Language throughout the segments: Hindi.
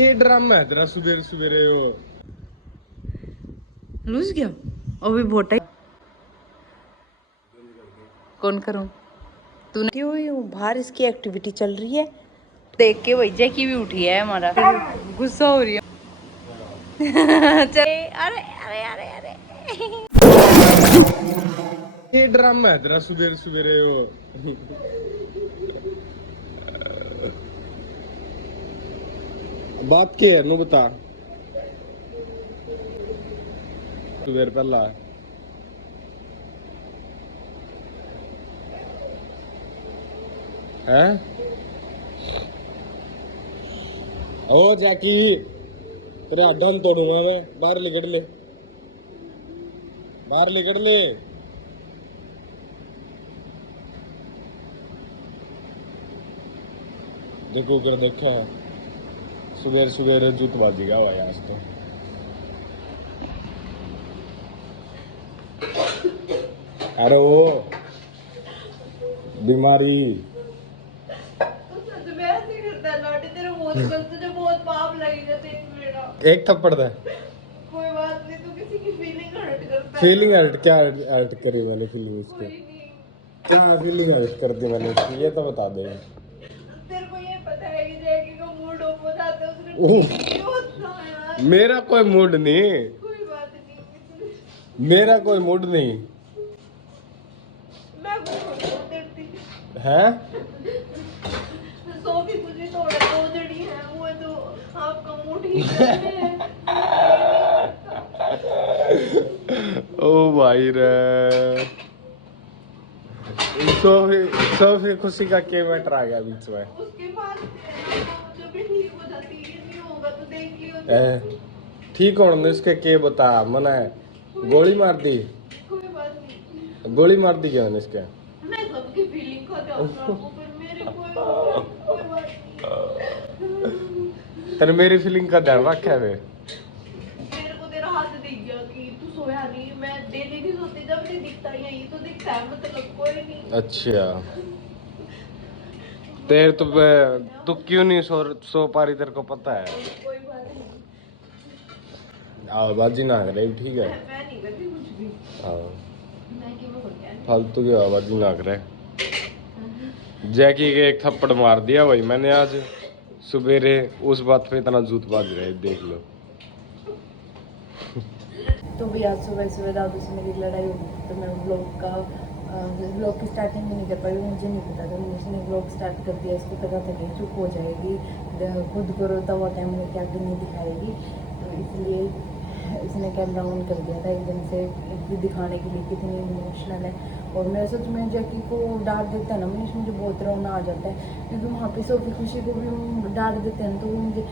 ये ड्रामा है तेरा सुबह सुबह वो लूज गया और भी बहुत टाइम। कौन करूं? तूने क्यों हुई हूँ बाहर, इसकी एक्टिविटी चल रही है देख के। वही जैकी भी उठी है हमारा, गुस्सा हो रही है। चले अरे अरे अरे अरे ये ड्रामा है तेरा सुबह सुबह वो बात क्या है नु बता। सुबह पहला है ओ जैकी तेरे हड्डन तोड़ूंगा मैं। बाहर निकल ले, बाहर निकल ले। देखो कर देखा सुबह सुबह जूतबाजी का हुआ आज तो। अरे वो बीमारी एक थप्पड़ था। कोई बात नहीं, तू किसी की फीलिंग हर्ट करता है। फीलिंग हर्ट क्या हर्ट करी मैंने फीलिंग इसको? क्या फीलिंग हर्ट कर दी मैंने इसकी ये तो बता दे। तेरे को ये पता है कि जैकी का मूड ऑफ हो जाता है उसने ठीक होता है यार। मेरा कोई मूड नहीं, कोई बात नहीं, मेरा कोई मूड नहीं मैं बहुत डरती है। सोफी कुछ भी थोड़ा दो जड़ी है वो है तो आपका मूड ही है। ओ भाई रे सोफी सोफी खुशी का क्या मैटर आ गया बीच में? उसके बाद जब भी ठीक हो जाती है ये नहीं होगा तो देख लियो। ठीक होने इसके के बता मना है। गोली मार दी, कोई बात नहीं, गोली मार दी क्या मैंने इसके? मैं सबकी फीलिंग को जानता हूँ पर मेरे कोई बात नहीं। तेरे मेरी फीलिंग का ध्यान रखा है वे। मेरे को तेरा हाथ दिख गया कि तू सोया नहीं, मैं डेली नहीं सोती जब नहीं दिखता यही तो दिखता है मतलब कोई नहीं। अच्छा तेरे तू क्यों नहीं सो पा रही तेरे को पता है? कोई बात नहीं, आवाजी ना करे ठीक है। मैं नहीं करती कुछ भी। मैं क्यों करती फालतू की आवाजी ना करे। जैकी के एक थप्पड़ मार दिया भाई मैंने आज सुबेरे, उस बात पे इतना जूत बाज रहे देख लो। तो भी आज सुबह सुबह दादू से मेरी लड़ाई हुई तो मैं ब्लॉग की स्टार्टिंग भी नहीं कर पाई। मुझे नहीं पता था, उसने ब्लॉग स्टार्ट कर दिया, इसको पता था कि चुप हो जाएगी, खुद करो तो वो टाइम में क्या नहीं दिखाएगी, तो इसलिए इसने कैमरा ऑन कर दिया था एकदम से दिखाने के लिए कितनी इमोशनल है। और मैं सच में जैकी को डांट देता है ना मुझे बहुत रोना आ जाता है क्योंकि वहाँ पे सोफी खुशी को भी हम डांट देते हैं तो मुझे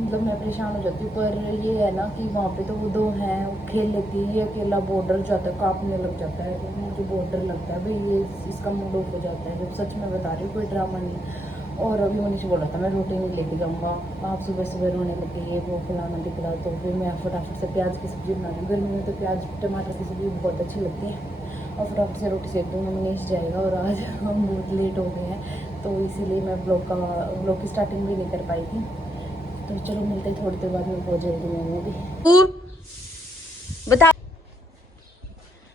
मतलब मैं परेशान हो जाती हूँ। पर ये है ना कि वहाँ पे तो वो दो हैं, वो खेल लेती है, ये अकेला बहुत डर जाता है, कांपने लग जाता है, तो मुझे बहुत डर लगता है भाई ये इसका मूड ऑफ हो जाता है जब। सच में बता रही हूँ कोई ड्रामा नहीं। और अभी मनीष बोला था मैं रोटी नहीं लेके जाऊँगा, आप सुबह सुबह रोने लगे ये वो फलाना दिखला, तो फिर मैं फटाफट से प्याज की सब्ज़ी बना दी। गर्मी में तो प्याज टमाटर की सब्ज़ी बहुत अच्छी लगती है और फटाफट से रोटी सेक दूँगा, मनीष जाएगा। और आज हम बहुत लेट हो गए हैं तो इसीलिए मैं ब्लॉग की स्टार्टिंग भी नहीं कर पाई थी। तो चलो मिलते थोड़ी देर बाद में, हो जाएगी मैंने भी। बता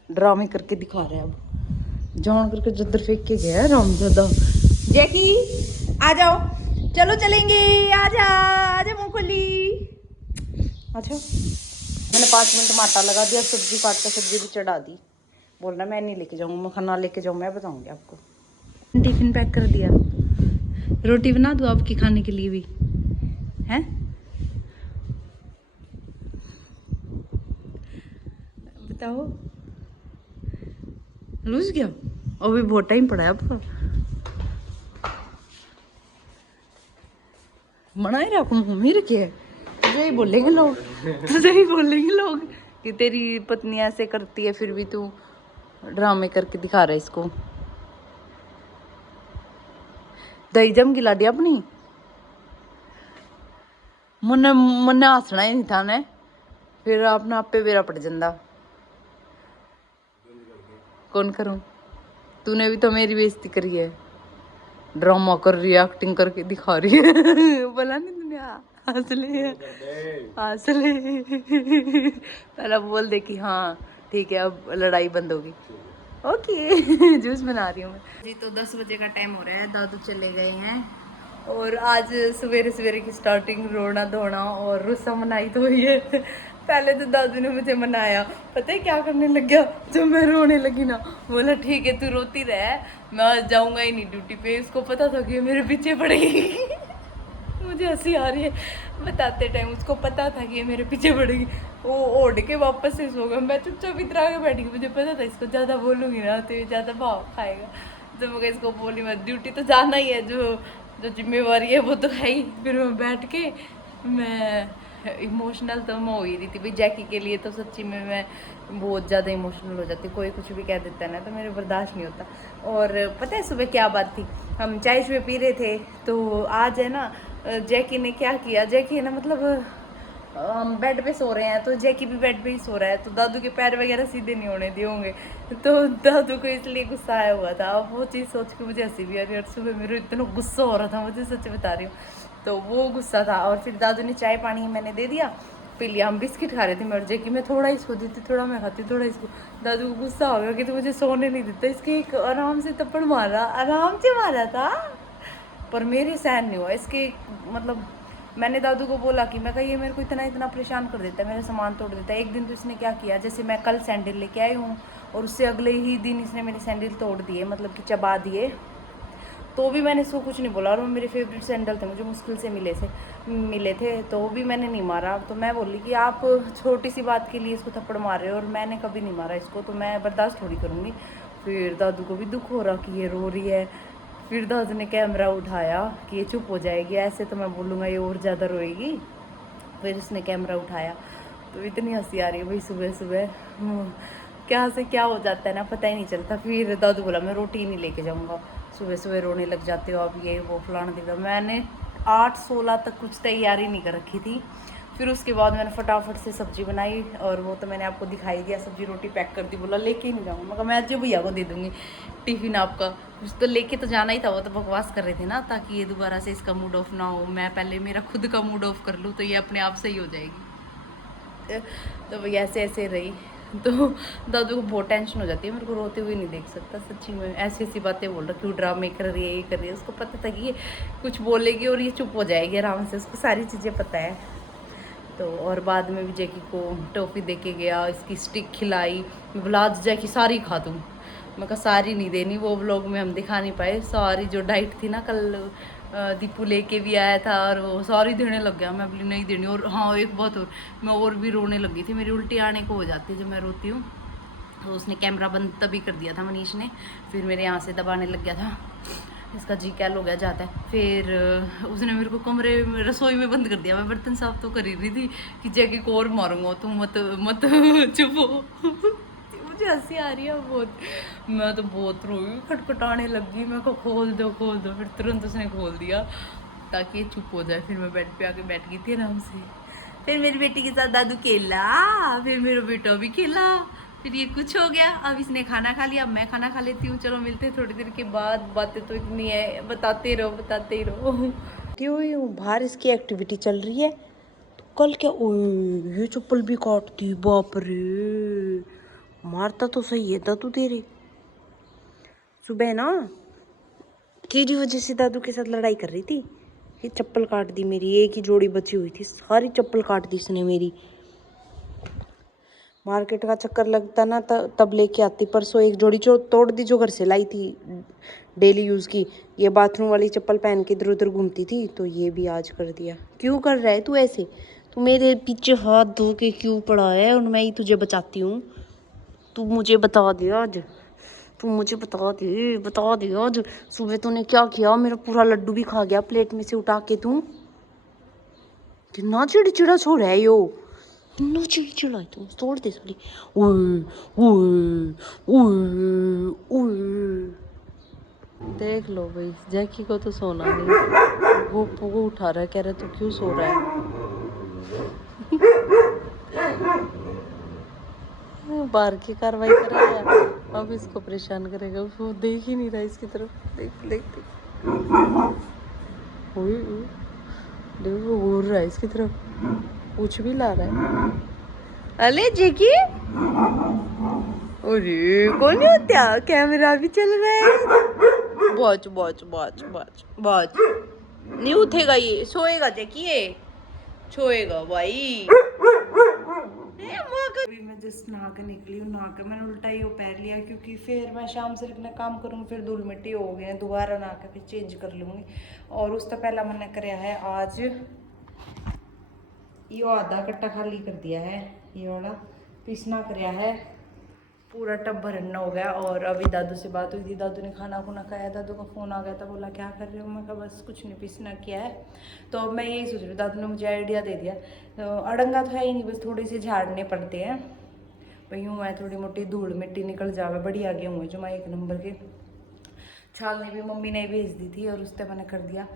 ड्रामे करके दिखा रहे हैं अब, जान करके जद्दर फेंक के गया रामजादा। जैकी आ जाओ, चलो चलेंगे, आजा आजा मूंगफली अच्छा। मैंने 5 मिनट में आटा लगा दिया, सब्जी काट कर सब्जी भी चढ़ा दी। बोल रहा मैं नहीं लेके जाऊँगा, मैं खाना लेके जाऊँ, मैं बताऊँगी आपको। टिफिन पैक कर दिया, रोटी बना दूँ आपकी खाने के लिए भी हैं? बताओ लूज गया और भी बहुत टाइम पड़ा है आपका। मना ही रखू मम्मी रखे, तुझे ही बोलेंगे लोग, तुझे ही बोलेंगे लोग कि तेरी पत्नी ऐसे करती है फिर भी तू ड्रामे करके दिखा रहा है इसको। दही जम गिला दिया अपनी, मुन्ने मुन्ने हंसना ही नहीं था ने, फिर अपना आपे बेरा पड़ जाता। कौन करूं? तूने भी तो मेरी बेइज्जती करी है, ड्रामा कर रही है, एक्टिंग करके दिखा रही है। बोला नहीं तूने? हंस ले पहले बोल दे कि हाँ ठीक है अब लड़ाई बंद होगी। ओके जूस बना रही हूँ मैं जी। तो 10 बजे का टाइम हो रहा है, दादू चले गए हैं और आज सवेरे सवेरे की स्टार्टिंग रोना धोना और रुस्सा मनाई तो हुई है। पहले तो दादू ने मुझे मनाया, पता है क्या करने लग गया जब मैं रोने लगी ना, बोला ठीक है तू रोती रह, मैं आज जाऊंगा ही नहीं ड्यूटी पे। उसको पता था कि मेरे पीछे पड़ेगी। मुझे हंसी आ रही है बताते टाइम, उसको पता था कि ये मेरे पीछे पड़ेगी। वो ओढ़ के वापस से सो गया, मैं चुपचाप इधर आके बैठ गई। मुझे पता था इसको ज़्यादा बोलूँगी ना तो ये ज़्यादा भाव खाएगा, तो मैं इसको बोली मैं ड्यूटी तो जाना ही है, जो जो जिम्मेवारी है वो तो है ही। फिर मैं बैठ के मैं इमोशनल तो मैं हो ही रही थी भाई जैकी के लिए, तो सच्ची में मैं बहुत ज़्यादा इमोशनल हो जाती। कोई कुछ भी कह देता है ना तो मेरे बर्दाश्त नहीं होता। और पता है सुबह क्या बात थी, हम चाय शुए पी रहे थे तो आज है ना जैकी ने क्या किया, जैकी है ना मतलब हम बेड पे सो रहे हैं तो जैकी भी बेड पे ही सो रहा है, तो दादू के पैर वगैरह सीधे नहीं होने दिए होंगे, तो दादू को इसलिए गुस्सा आया हुआ था। अब वो चीज़ सोच के मुझे हंसी भी आ रही है और सुबह मेरे इतना गुस्सा हो रहा था, मुझे सच बता रही हूँ। तो वो गुस्सा था और फिर दादू ने चाय पानी मैंने दे दिया, पी लिया। हम बिस्किट खा रहे थे, मैं जैकी मैं थोड़ा इसको देती, थोड़ा मैं खाती, थोड़ा इसको। दादू को गुस्सा हो गया कि तो मुझे सोने नहीं देता, इसके एक आराम से थप्पड़ मारा, आराम से मारा था पर मेरे सहन नहीं हुआ इसके। मतलब मैंने दादू को बोला कि मैं कहा ये मेरे को इतना इतना परेशान कर देता है, मेरा सामान तोड़ देता है। एक दिन तो इसने क्या किया, जैसे मैं कल सैंडल लेके आई हूँ और उससे अगले ही दिन इसने मेरे सैंडल तोड़ दिए, मतलब कि चबा दिए। तो भी मैंने इसको कुछ नहीं बोला और वो मेरे फेवरेट सैंडल थे, मुझे मुश्किल से मिले थे, तो भी मैंने नहीं मारा। तो मैं बोली कि आप छोटी सी बात के लिए इसको थप्पड़ मार रहे हो और मैंने कभी नहीं मारा इसको, तो मैं बर्दाश्त थोड़ी करूँगी। फिर दादू को भी दुख हो रहा कि ये रो रही है। फिर दादू ने कैमरा उठाया कि ये चुप हो जाएगी, ऐसे तो मैं बोलूँगा ये और ज़्यादा रोएगी। फिर उसने कैमरा उठाया तो इतनी हंसी आ रही है भाई सुबह सुबह, क्या से क्या हो जाता है ना पता ही नहीं चलता। फिर दादू बोला मैं रोटी नहीं लेके जाऊँगा, सुबह सुबह रोने लग जाते हो आप, ये वो फलाना दिखा। मैंने 8:16 तक कुछ तैयारी नहीं कर रखी थी। फिर उसके बाद मैंने फटाफट से सब्जी बनाई और वो तो मैंने आपको दिखाई दिया, सब्जी रोटी पैक कर दी। बोला लेके ही नहीं जाऊँगा, मगर मैं आज भैया को दे दूँगी टिफ़िन आपका, कुछ तो लेके तो जाना ही था। वो तो बकवास कर रहे थे ना ताकि ये दोबारा से इसका मूड ऑफ ना हो, मैं पहले मेरा खुद का मूड ऑफ कर लूँ तो ये अपने आप सही हो जाएगी। तो भैया ऐसे ऐसे रही तो दादू को बहुत टेंशन हो जाती है, मेरे को रोते हुए नहीं देख सकता सच्ची में। ऐसी ऐसी बातें बोल रहा, क्यों ड्रामे कर रही है, ये कर रही है। उसको पता था कि ये कुछ बोलेगी और ये चुप हो जाएगी आराम से, उसको सारी चीज़ें पता है। तो और बाद में भी जैकी को टॉफ़ी दे के गया, इसकी स्टिक खिलाई। मैं बोला आज जैकी सारी खा दूँ, मैं कहा सारी नहीं देनी, वो व्लॉग में हम दिखा नहीं पाए। सारी जो डाइट थी ना कल दीपू लेके भी आया था और वो सारी देने लग गया। मैं बोली नहीं देनी। और हाँ एक बात और, मैं और भी रोने लगी थी, मेरी उल्टी आने को हो जाती है जब मैं रोती हूँ। तो उसने कैमरा बंद तभी कर दिया था मनीष ने, फिर मेरे यहाँ से दबाने लग गया था, इसका जी कैल हो गया जाता है। फिर उसने मेरे को कमरे में रसोई में बंद कर दिया। मैं बर्तन साफ तो कर ही रही थी कि जैकी को और मारूंगा, तुम मत मत चुप हो। मुझे हंसी आ रही है बहुत, मैं तो बहुत रोई, खटखटाने लगी। मैं को खोल दो खोल दो, फिर तुरंत उसने खोल दिया ताकि ये चुप हो जाए। फिर मैं बेड पे आके बैठ गई थी आराम से। फिर मेरी बेटी के साथ दादू खेला, फिर मेरा बेटा भी खेला, फिर ये कुछ हो गया। अब इसने खाना खा लिया, अब मैं खाना खा लेती हूँ। चलो मिलते हैं थोड़ी देर के बाद, बातें तो इतनी है, बताते ही रहो। बाहर इसकी एक्टिविटी चल रही है। तो कल क्या, ओए ये चप्पल भी काटती, बाप रे, मारता तो सही है दादू तेरे। सुबह ना तेरी वजह से दादू के साथ लड़ाई कर रही थी, ये चप्पल काट दी मेरी, एक ही जोड़ी बची हुई थी, सारी चप्पल काट दी इसने मेरी। मार्केट का चक्कर लगता ना तब लेके आती। परसों एक जोड़ी जो तोड़ दी, जो घर से लाई थी डेली यूज़ की, ये बाथरूम वाली चप्पल पहन के इधर उधर घूमती थी, तो ये भी आज कर दिया। क्यों कर रहा है तू ऐसे, तू मेरे पीछे हाथ धो के क्यों पड़ा है, और मैं ही तुझे बचाती हूँ। तू मुझे बता दे आज, तू मुझे बता दे आज सुबह तूने क्या किया, मेरा पूरा लड्डू भी खा गया प्लेट में से उठा के। तू कितना चिड़चिड़ा छोड़ है यो, कितना चिड़चिड़ा है तू, तोड़ दे साली। ओए ओए ओए ओए, देख लो भाई जैकी को तो सोना नहीं, गोपू को उठा रहा है, कह रहा तू क्यों सो रहा है। बाहर की कार्रवाई कर रहा है, अब इसको परेशान करेगा। वो देख ही नहीं रहा इसकी तरफ, देख देख देख। देखो वो घूर रहा है इसकी तरफ, पूछ भी ला रहा है। अले जेकी, अरे कौन होता, कैमरा भी चल रहा है। बॉच बॉच बॉच बॉच बॉच, नहीं उठेगा ये, सोएगा जेकी, ये सोएगा भाई। अभी मैं जस्ट नहा कर निकली हूँ, नहा कर मैंने उल्टा ही वो पहन लिया, क्योंकि फिर मैं शाम से अपना काम करूँगी, फिर धूल मिट्टी हो गई, दोबारा नहा कर फिर चेंज कर लूँगी। और उससे पहला मैंने कराया है आज ये आधा कट्टा खाली कर दिया है, ये वाला पीसना कराया है, पूरा टब भरना हो गया। और अभी दादू से बात हुई थी, दादू ने खाना खुना खाया, दादू का फ़ोन आ गया था, बोला क्या कर रहे हो, मैं कहा बस कुछ नहीं, पीसना किया है। तो अब मैं यही सोच रही हूँ, दादू ने मुझे आइडिया दे दिया, तो अड़ंगा तो है ही नहीं, बस थोड़ी सी झाड़ने पड़ते हैं भाई, हूँ मैं थोड़ी मोटी धूल मिट्टी निकल जावे, बढ़िया गए हुए जो मैं 1 नंबर के। छालनी भी मम्मी ने भेज दी थी और उससे मैंने कर दिया।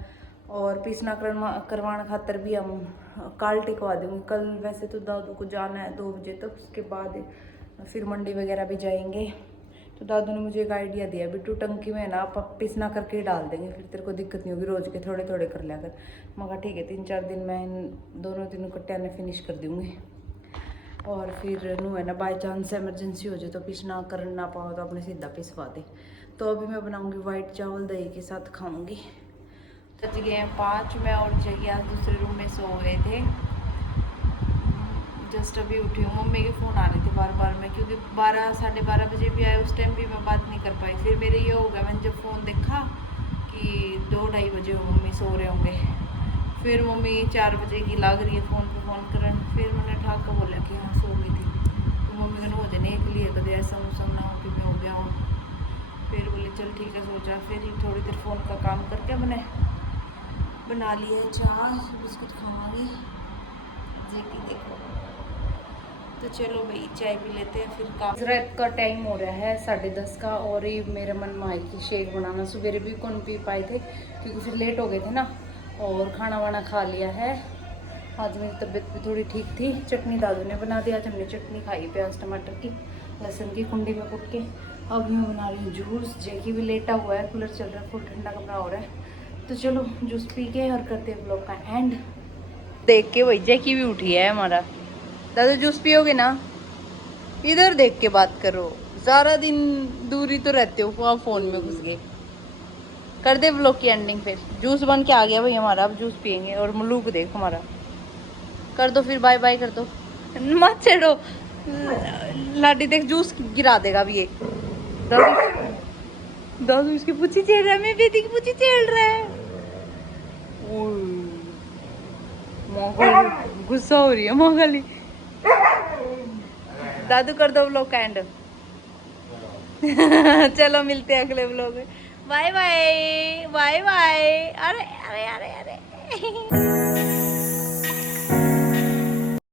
और पीसना करवाना खातर भी हम काल टिकवा देंगे कल। वैसे तो दादू को जाना है 2 बजे तक, उसके बाद फिर मंडी वगैरह भी जाएंगे। तो दादू ने मुझे एक आइडिया दिया, बिट्टू टंकी में ना आप पीसना करके ही डाल देंगे, फिर तेरे को दिक्कत नहीं होगी, रोज के थोड़े थोड़े कर लिया कर। मैं कहा ठीक है, 3-4 दिन मैं दोनों तीनों कट्टिया ने फिनिश कर दूँगी। और फिर नू है ना बाई चांस एमरजेंसी हो जाए तो पीसना कर ना पाओ तो अपने सीधा पिसवा दे। तो अभी मैं बनाऊँगी वाइट चावल, दही के साथ खाऊँगी। बज गए हैं 5, मैं और जगह आज दूसरे रूम में सो गए थे, जस्ट अभी उठी हूँ। मम्मी के फ़ोन आ रहे थे बार बार में, क्योंकि 12 साढ़े 12 बजे भी आए, उस टाइम भी मैं बात नहीं कर पाई। फिर मेरे ये हो गया, मैंने जब फ़ोन देखा कि 2-2:30 बजे मम्मी सो रहे होंगे, फिर मम्मी 4 बजे की लाग रही है फ़ोन पे फ़ोन करन। फिर मैंने ठाक कर बोला कि हाँ सो गई थी, तो मम्मी कहने हो जाने एक लिए कदे ऐसा मौसम ना हो कि मैं हो गया हो। फिर बोले चल ठीक है सो जा। फिर थोड़ी देर फ़ोन का काम करके मैंने बना लिया है चाय, बिस्कुट खाऊंगी जेकी देखो। तो चलो भाई चाय पी लेते हैं, फिर काम। रात का टाइम हो रहा है 10:30 का, और ये मेरे मन में आई कि शेक बनाना। सवेरे भी कौन पी पाए थे, क्योंकि फिर लेट हो गए थे ना, और खाना वाना खा लिया है। आज मेरी तबीयत भी थोड़ी ठीक थी। चटनी दादू ने बना दिया, आज हमने चटनी खाई प्याज टमाटर की, लहसुन की कुंडी में कुट के। अब मैं बना रही हूँ जूस, जेकी भी लेटा हुआ है, कूलर चल रहा है, फुल ठंडा कमरा हो रहा है। तो चलो जूस पी के और करते हैं ब्लॉग का एंड। देख के वही जेकी भी उठी है हमारा। दादू जूस पियोगे ना, इधर देख के बात करो, सारा दिन दूरी तो रहते हो, वहाँ फ़ोन में घुस गए। कर दे ब्लॉग की एंडिंग। फिर जूस बन के आ गया भाई हमारा, अब जूस पियेंगे। और मल्लू देख हमारा, कर दो फिर बाय बाय कर दो, मत छेड़ो। लाडी देख जूस गिरा देगा अब ये। दादू इसकी पूछी छेड़ रहा है, मैं बेटी की पूछी छेड़ रहा है। गुस्सा हो रही है मोगली। दादू कर दो ब्लॉग का एंड। चलो मिलते हैं अगले ब्लॉग में, बाय बाय बाय बाय। अरे अरे अरे अरे